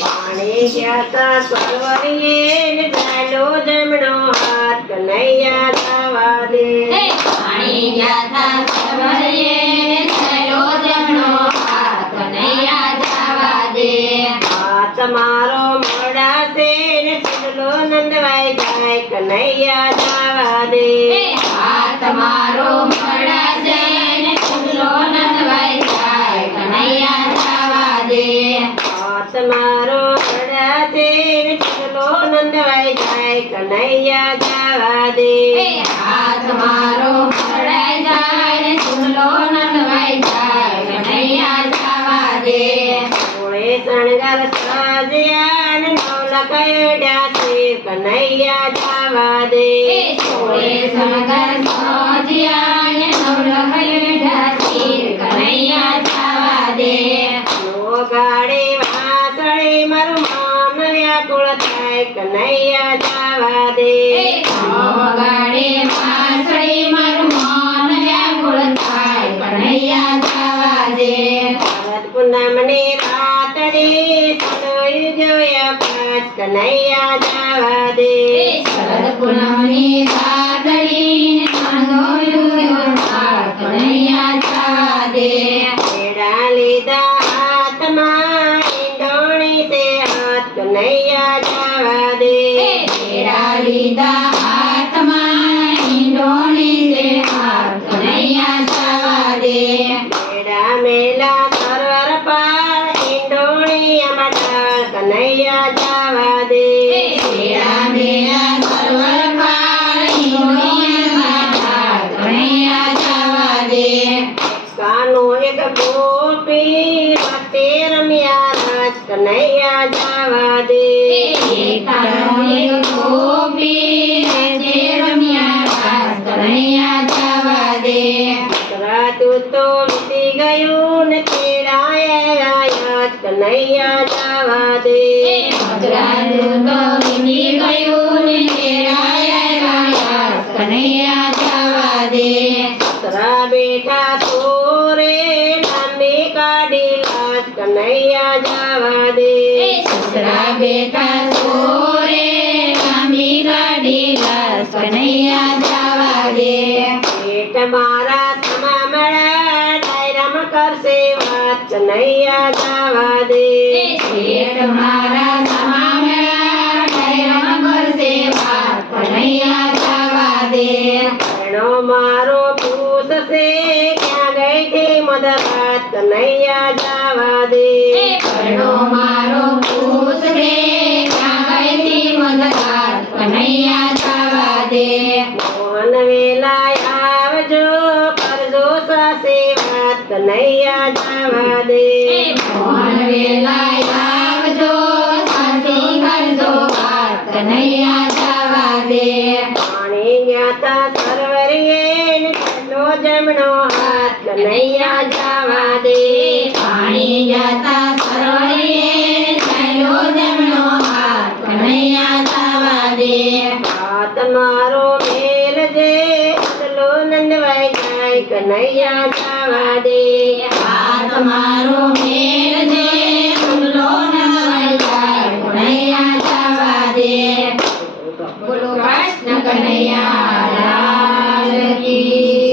પાણી ગયા સરવરીએ ને ચાલો જમણો હાથ કનૈયા જવા દે પાણી ગયા સરવરીએ ને ચાલો જમણો હાથ કનૈયા જવા દે હાથ મારો મોડાશે ને સુડલો નંદવાઈ જાય કનૈયા જવા દે હાથ મારો મોડાશે ને સુડલો નંદવાઈ જાય કનૈયા જવા દે હાથ મારો મોડાશે ને સુડલો નંદવાઈ જાય કનૈયા જવા દે હાથ મારો મોડાઈ જાય ને સુડલો નંદવાઈ જાય કનૈયા જવા દે શણગાર સાજ્યા ને નવલખ એડ્યા છે કનૈયા જવા દે શણગાર સાજ્યા ને નવલખ એડ્યા છે કનૈયા જવા દે નો ગાડે વાસળે મારું મન વ્યાકુળ થાય કનૈયા જવા દે ગાડે વાસળે મારું મન વ્યાકુળ થાય કનૈયા જવા દે શરદ પૂનમની કનૈયા જવા દે શરદ પૂનમની રાતડી કનૈયા જવા દે તેડા લીધા હાથમાં ઈંડોણી તે હાથ કનૈયા જવા દે તેડા લીધા હાથમાં ઈંડોણી તે હાથ કનૈયા જવા દે તેડા મેલા સરવર પાર ઈંડોણી અમાર કનૈયા જવા દે તેડા મેલા સરવર પાર ઈંડોણી અમાર કનૈયા જવા દે કાનો એક ગોપી વચ્ચે રમ્યા રાજ કનૈયા જવા દે કનૈયા જવા દે રાતું તો વીતી ગયું ને તેડાયા યાદ કનૈયા જવા દે કનૈયા જવા દે સસરા બેટા તોરે લાંબી કાઢી લાજ કનૈયા જવા દે સસરા બેટા સોરે લાંબી ગાડી લાસ કનૈયા જવા દે પેટ મારા સમા મળા ડાયરામ કરશે વાત કનૈયા જવા દે પેટ મારા સમામણા ડાયરામ કરશે વાત કનૈયા જવા દે પરણો મારો પૂછશે ક્યાં ગઈ થી મદરાત કનૈયા જવા દે પરણો મારો પૂછશે ક્યાં ગઈ તી મદરાત કનૈયા જવા દે મોહન વેલા આવજો કરજો સાસે વાત કનૈયા જવા દે મોહન વેલાય આવજો સાથી કરજો વાત કનૈયા જવા દે પાણી જ્ઞાતા સરવરીએ ને ચાલો જમણો હાથ કનૈયા જવા દે પાણી જાતા સરોવરે ચાલો જમણો હાથ કનૈયા જવા દે હાથ મારો મેલ જે ચલો નંદવાઈ જાય કનૈયા જવા દે હાથ મારો મેલ દે ઉલ્લો નવાઈ જાય કનૈયા જવા દે બોલો કૃષ્ણ કનૈયા લાલ કી